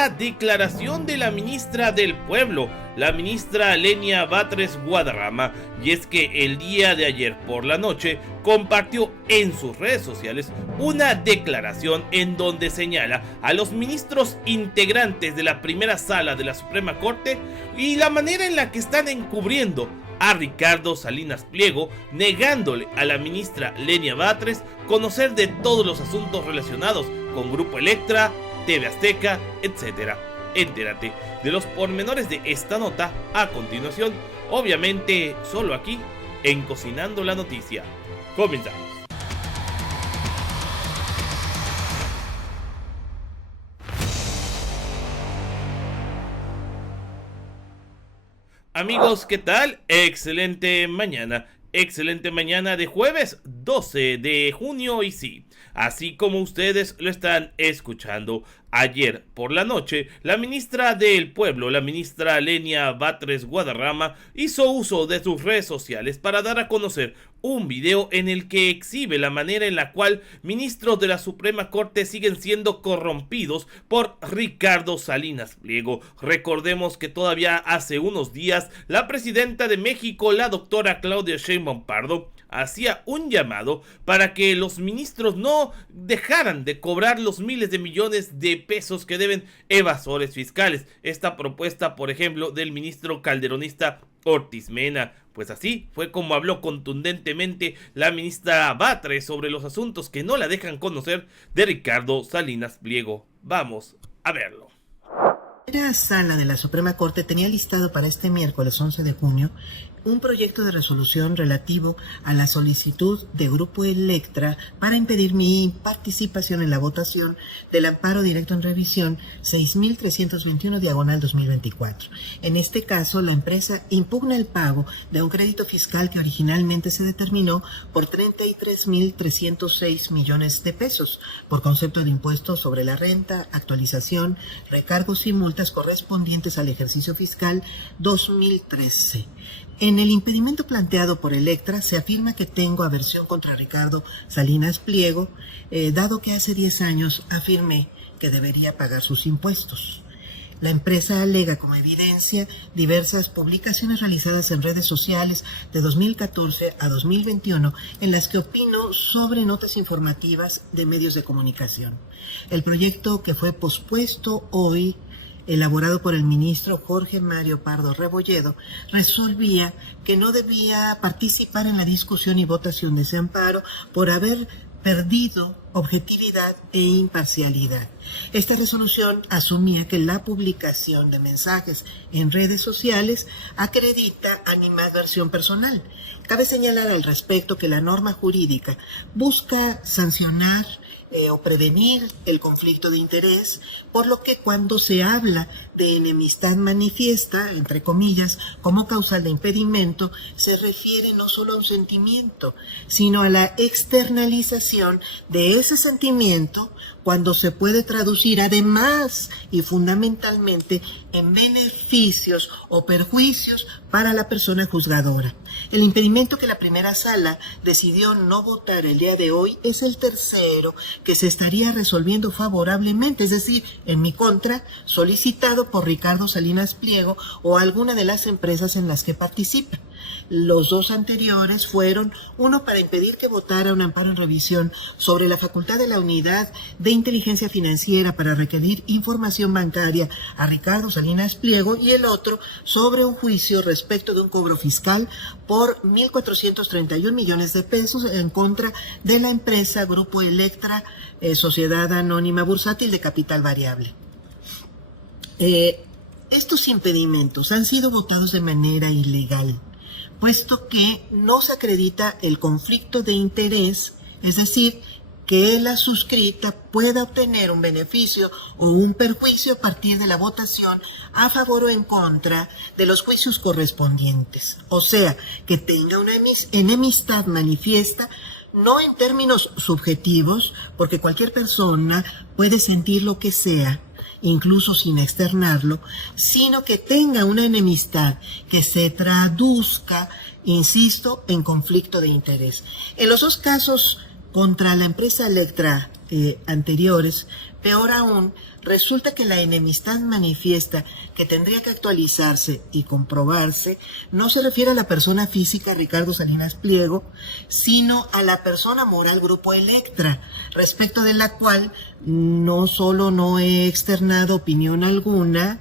la declaración de la ministra del Pueblo, la ministra Lenia Batres Guadarrama, y es que el día de ayer por la noche compartió en sus redes sociales una declaración en donde señala a los ministros integrantes de la primera sala de la Suprema Corte y la manera en la que están encubriendo a Ricardo Salinas Pliego, negándole a la ministra Lenia Batres conocer de todos los asuntos relacionados con Grupo Electra, TV Azteca, etc. Entérate de los pormenores de esta nota a continuación, obviamente solo aquí en Cocinando la Noticia. Comenzamos. Amigos, ¿qué tal? Excelente mañana de jueves 12 de junio y sí, así como ustedes lo están escuchando, ayer por la noche, la ministra del Pueblo, la ministra Lenia Batres Guadarrama, hizo uso de sus redes sociales para dar a conocer un video en el que exhibe la manera en la cual ministros de la Suprema Corte siguen siendo corrompidos por Ricardo Salinas Pliego. Recordemos que todavía hace unos días, la presidenta de México, la doctora Claudia Sheinbaum Pardo, hacía un llamado para que los ministros no dejaran de cobrar los miles de millones de pesos que deben evasores fiscales. Esta propuesta, por ejemplo, del ministro calderonista Ortiz Mena. Pues así fue como habló contundentemente la ministra Batres sobre los asuntos que no la dejan conocer de Ricardo Salinas Pliego. Vamos a verlo. La primera sala de la Suprema Corte tenía listado para este miércoles 11 de junio un proyecto de resolución relativo a la solicitud de Grupo Electra para impedir mi participación en la votación del amparo directo en revisión 6321/2024. En este caso, la empresa impugna el pago de un crédito fiscal que originalmente se determinó por 33.306 millones de pesos por concepto de impuestos sobre la renta, actualización, recargos y multas correspondientes al ejercicio fiscal 2013. En el impedimento planteado por Electra se afirma que tengo aversión contra Ricardo Salinas Pliego, dado que hace 10 años afirmé que debería pagar sus impuestos. La empresa alega como evidencia diversas publicaciones realizadas en redes sociales de 2014 a 2021 en las que opino sobre notas informativas de medios de comunicación. El proyecto que fue pospuesto hoy, elaborado por el ministro Jorge Mario Pardo Rebolledo, resolvía que no debía participar en la discusión y votación de ese amparo por haber perdido objetividad e imparcialidad. Esta resolución asumía que la publicación de mensajes en redes sociales acredita animadversión personal. Cabe señalar al respecto que la norma jurídica busca sancionar o prevenir el conflicto de interés, por lo que cuando se habla de enemistad manifiesta, entre comillas, como causal de impedimento, se refiere no solo a un sentimiento, sino a la externalización de ese sentimiento cuando se puede traducir además y fundamentalmente en beneficios o perjuicios para la persona juzgadora. El impedimento que la primera sala decidió no votar el día de hoy es el tercero que se estaría resolviendo favorablemente, es decir, en mi contra, solicitado por Ricardo Salinas Pliego o alguna de las empresas en las que participa. Los dos anteriores fueron uno para impedir que votara un amparo en revisión sobre la facultad de la Unidad de Inteligencia Financiera para requerir información bancaria a Ricardo Salinas Pliego y el otro sobre un juicio respecto de un cobro fiscal por 1.431 millones de pesos en contra de la empresa Grupo Electra, Sociedad Anónima Bursátil de Capital Variable. Estos impedimentos han sido votados de manera ilegal, puesto que no se acredita el conflicto de interés, es decir, que la suscrita pueda obtener un beneficio o un perjuicio a partir de la votación a favor o en contra de los juicios correspondientes. O sea, que tenga una enemistad manifiesta, no en términos subjetivos, porque cualquier persona puede sentir lo que sea, incluso sin externarlo, sino que tenga una enemistad que se traduzca, insisto, en conflicto de interés. En los dos casos contra la empresa Electra anteriores, peor aún, resulta que la enemistad manifiesta que tendría que actualizarse y comprobarse no se refiere a la persona física Ricardo Salinas Pliego, sino a la persona moral Grupo Electra, respecto de la cual no solo no he externado opinión alguna,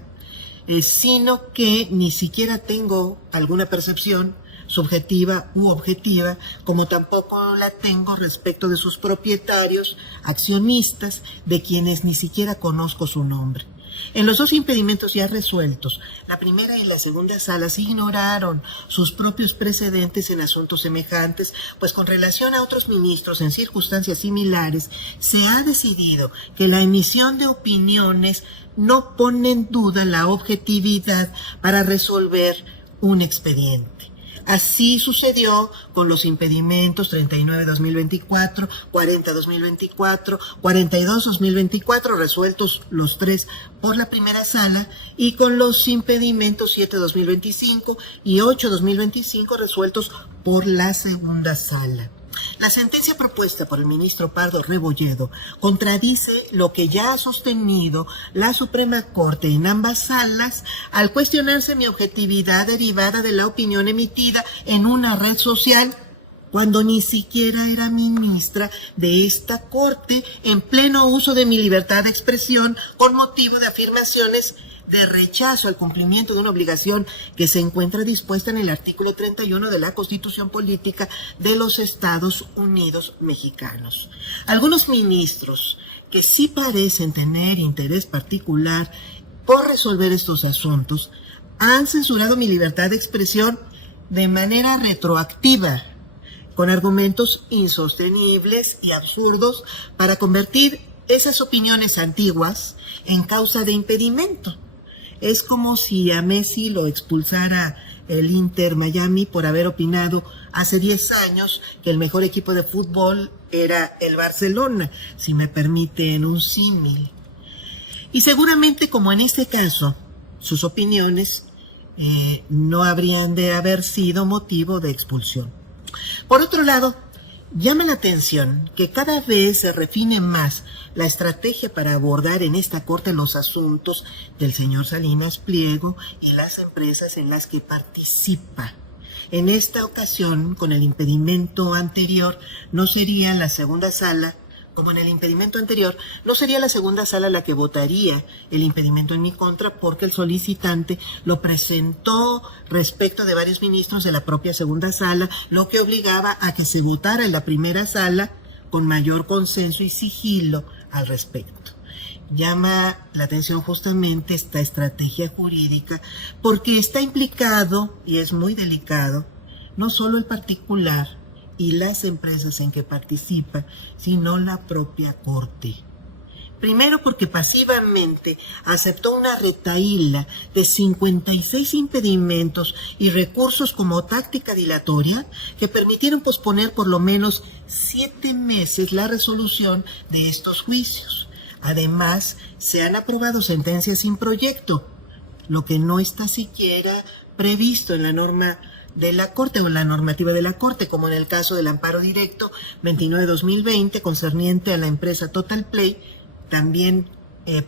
sino que ni siquiera tengo alguna percepción subjetiva u objetiva, como tampoco la tengo respecto de sus propietarios, accionistas, de quienes ni siquiera conozco su nombre. En los dos impedimentos ya resueltos, la primera y la segunda sala se ignoraron sus propios precedentes en asuntos semejantes, pues con relación a otros ministros en circunstancias similares, se ha decidido que la emisión de opiniones no pone en duda la objetividad para resolver un expediente. Así sucedió con los impedimentos 39-2024, 40-2024, 42-2024, resueltos los tres por la primera sala, y con los impedimentos 7-2025 y 8-2025, resueltos por la segunda sala. La sentencia propuesta por el ministro Pardo Rebolledo contradice lo que ya ha sostenido la Suprema Corte en ambas salas al cuestionarse mi objetividad derivada de la opinión emitida en una red social cuando ni siquiera era ministra de esta Corte, en pleno uso de mi libertad de expresión con motivo de afirmaciones de rechazo al cumplimiento de una obligación que se encuentra dispuesta en el artículo 31 de la Constitución Política de los Estados Unidos Mexicanos. Algunos ministros que sí parecen tener interés particular por resolver estos asuntos han censurado mi libertad de expresión de manera retroactiva, con argumentos insostenibles y absurdos para convertir esas opiniones antiguas en causa de impedimento. Es como si a Messi lo expulsara el Inter Miami por haber opinado hace 10 años que el mejor equipo de fútbol era el Barcelona, si me permiten un símil. Y seguramente, como en este caso, sus opiniones no habrían de haber sido motivo de expulsión. Por otro lado, llama la atención que cada vez se refine más la estrategia para abordar en esta Corte los asuntos del señor Salinas Pliego y las empresas en las que participa. En esta ocasión, con el impedimento anterior, no sería la segunda sala, como en el impedimento anterior, no sería la segunda sala la que votaría el impedimento en mi contra, porque el solicitante lo presentó respecto de varios ministros de la propia segunda sala, lo que obligaba a que se votara en la primera sala con mayor consenso y sigilo al respecto. Llama la atención justamente esta estrategia jurídica porque está implicado, y es muy delicado, no solo el particular y las empresas en que participa, sino la propia Corte. Primero, porque pasivamente aceptó una retahíla de 56 impedimentos y recursos como táctica dilatoria que permitieron posponer por lo menos 7 meses la resolución de estos juicios. Además, se han aprobado sentencias sin proyecto, lo que no está siquiera previsto en la norma de la Corte o en la normativa de la Corte, como en el caso del amparo directo 29-2020 concerniente a la empresa Total Play, también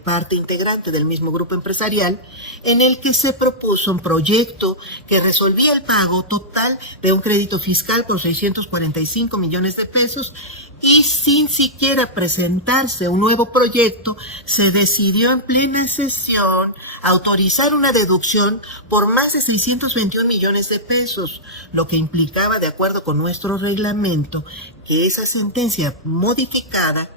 parte integrante del mismo grupo empresarial, en el que se propuso un proyecto que resolvía el pago total de un crédito fiscal por 645 millones de pesos, y sin siquiera presentarse un nuevo proyecto, se decidió en plena sesión autorizar una deducción por más de 621 millones de pesos, lo que implicaba, de acuerdo con nuestro reglamento, que esa sentencia modificada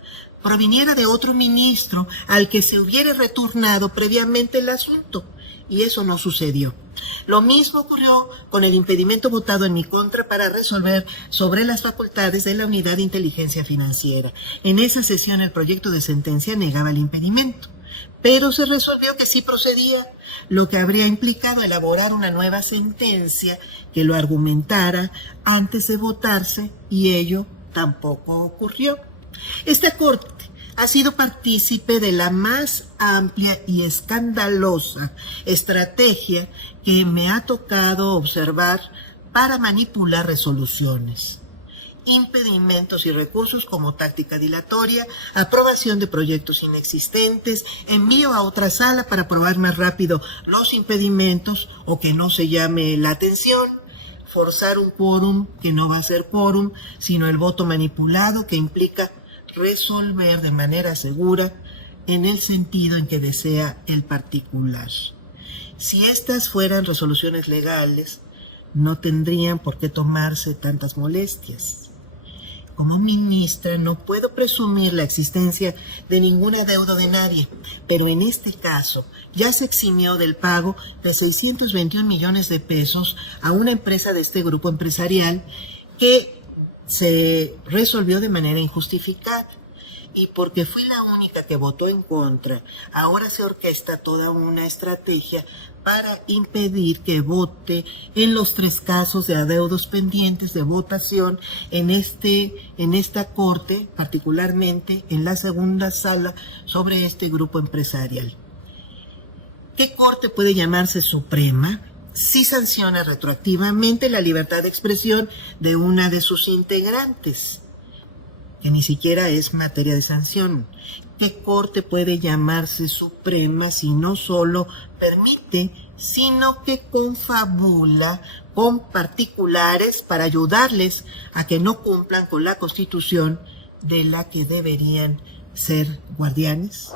proviniera de otro ministro al que se hubiera retornado previamente el asunto, y eso no sucedió. Lo mismo ocurrió con el impedimento votado en mi contra para resolver sobre las facultades de la Unidad de Inteligencia Financiera. En esa sesión el proyecto de sentencia negaba el impedimento, pero se resolvió que sí procedía, lo que habría implicado elaborar una nueva sentencia que lo argumentara antes de votarse, y ello tampoco ocurrió. Esta Corte ha sido partícipe de la más amplia y escandalosa estrategia que me ha tocado observar para manipular resoluciones. impedimentos y recursos como táctica dilatoria, aprobación de proyectos inexistentes, envío a otra sala para aprobar más rápido los impedimentos o que no se llame la atención, forzar un quórum que no va a ser quórum, sino el voto manipulado que implica resolver de manera segura en el sentido en que desea el particular. Si estas fueran resoluciones legales, no tendrían por qué tomarse tantas molestias. Como ministra no puedo presumir la existencia de ningún adeudo de nadie, pero en este caso ya se eximió del pago de 621 millones de pesos a una empresa de este grupo empresarial que se resolvió de manera injustificada. Y porque fui la única que votó en contra, ahora se orquesta toda una estrategia para impedir que vote en los 3 casos de adeudos pendientes de votación en esta corte, particularmente en la segunda sala sobre este grupo empresarial. ¿Qué corte puede llamarse suprema? Si sanciona retroactivamente la libertad de expresión de una de sus integrantes, que ni siquiera es materia de sanción. ¿Qué corte puede llamarse suprema si no solo permite, sino que confabula con particulares para ayudarles a que no cumplan con la Constitución de la que deberían ser guardianes?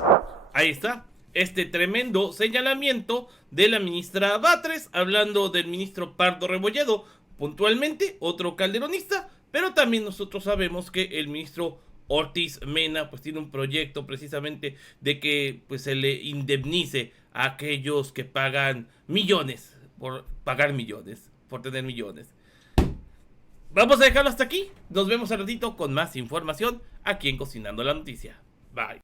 Ahí está, este tremendo señalamiento de la ministra Batres, hablando del ministro Pardo Rebolledo, puntualmente otro calderonista. Pero también nosotros sabemos que el ministro Ortiz Mena pues tiene un proyecto precisamente de que pues se le indemnice a aquellos que pagan millones por pagar millones, por tener millones. Vamos a dejarlo hasta aquí. Nos vemos al ratito con más información aquí en Cocinando la Noticia. Bye.